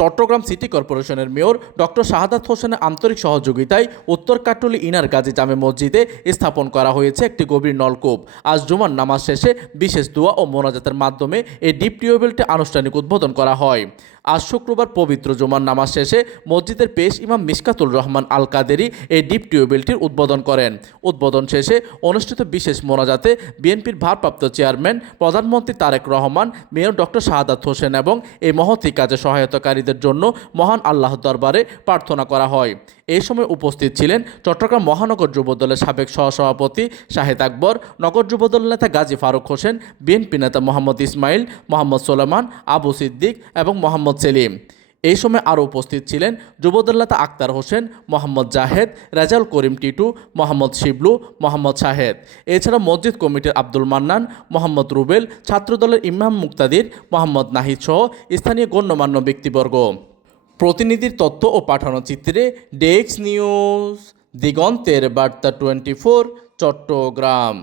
Chittagong city কর্পোরেশনের mayor doctor শাহাদাত হোসেনের আন্তরিক সহযোগিতায় উত্তর কাট্টলী ইনার গাজী জামে মসজিদে স্থাপন করা হয়েছে একটি গভীর নলকূপ। আজ জুমার নামাজ শেষে বিশেষ দোয়া ও মোনাজাতের মাধ্যমে এই ডিপ টিউবওয়েলটি আনুষ্ঠানিক উদ্বোধন করা হয়। আজ শুক্রবার পবিত্র জুমার নামাজ শেষে মসজিদের পেশ ইমাম মিশকাতুর রহমান আল কাদেরি এই ডিপ টিউবওয়েলটির উদ্বোধন করেন। উদ্বোধন শেষে অনুষ্ঠিত বিশেষ মোনাজাতে বিএনপির ভারপ্রাপ্ত চেয়ারম্যান প্রধানমন্ত্রী তারেক রহমান, মেয়র ডক্টর শাহাদাত হোসেন এবং এই মহতী কাজে সহায়তাকারীদের জন্য মহান আল্লাহর দরবারে প্রার্থনা করা হয়। এই সময় উপস্থিত ছিলেন চট্টগ্রাম মহানগর যুবদলের সাবেক সহসভাপতি শাহেদ আকবর, নগর যুবদল নেতা গাজী ফারুক হোসেন, বিএনপি নেতা মোহাম্মদ ইসমাইল, মোহাম্মদ সোলেমান, আবু সিদ্দিক এবং মোহাম্মদ সেলিম। এই সময় আরও উপস্থিত ছিলেন যুবদল নেতা আক্তার হোসেন, মোহাম্মদ জাহেদ, রেজাউল করিম টিটু, মোহাম্মদ শিবলু, মোহাম্মদ শাহেদ। এছাড়া মসজিদ কমিটির আব্দুল মান্নান, মোহাম্মদ রুবেল, ছাত্রদলের ইমাম মুক্তাদির, মোহাম্মদ নাহিদ সহ স্থানীয় গণ্যমান্য ব্যক্তিবর্গ। প্রতিনিধির তথ্য ও পাঠানো চিত্রে ডেস্ক নিউজ, দিগন্তের বার্তা 24, চট্টগ্রাম।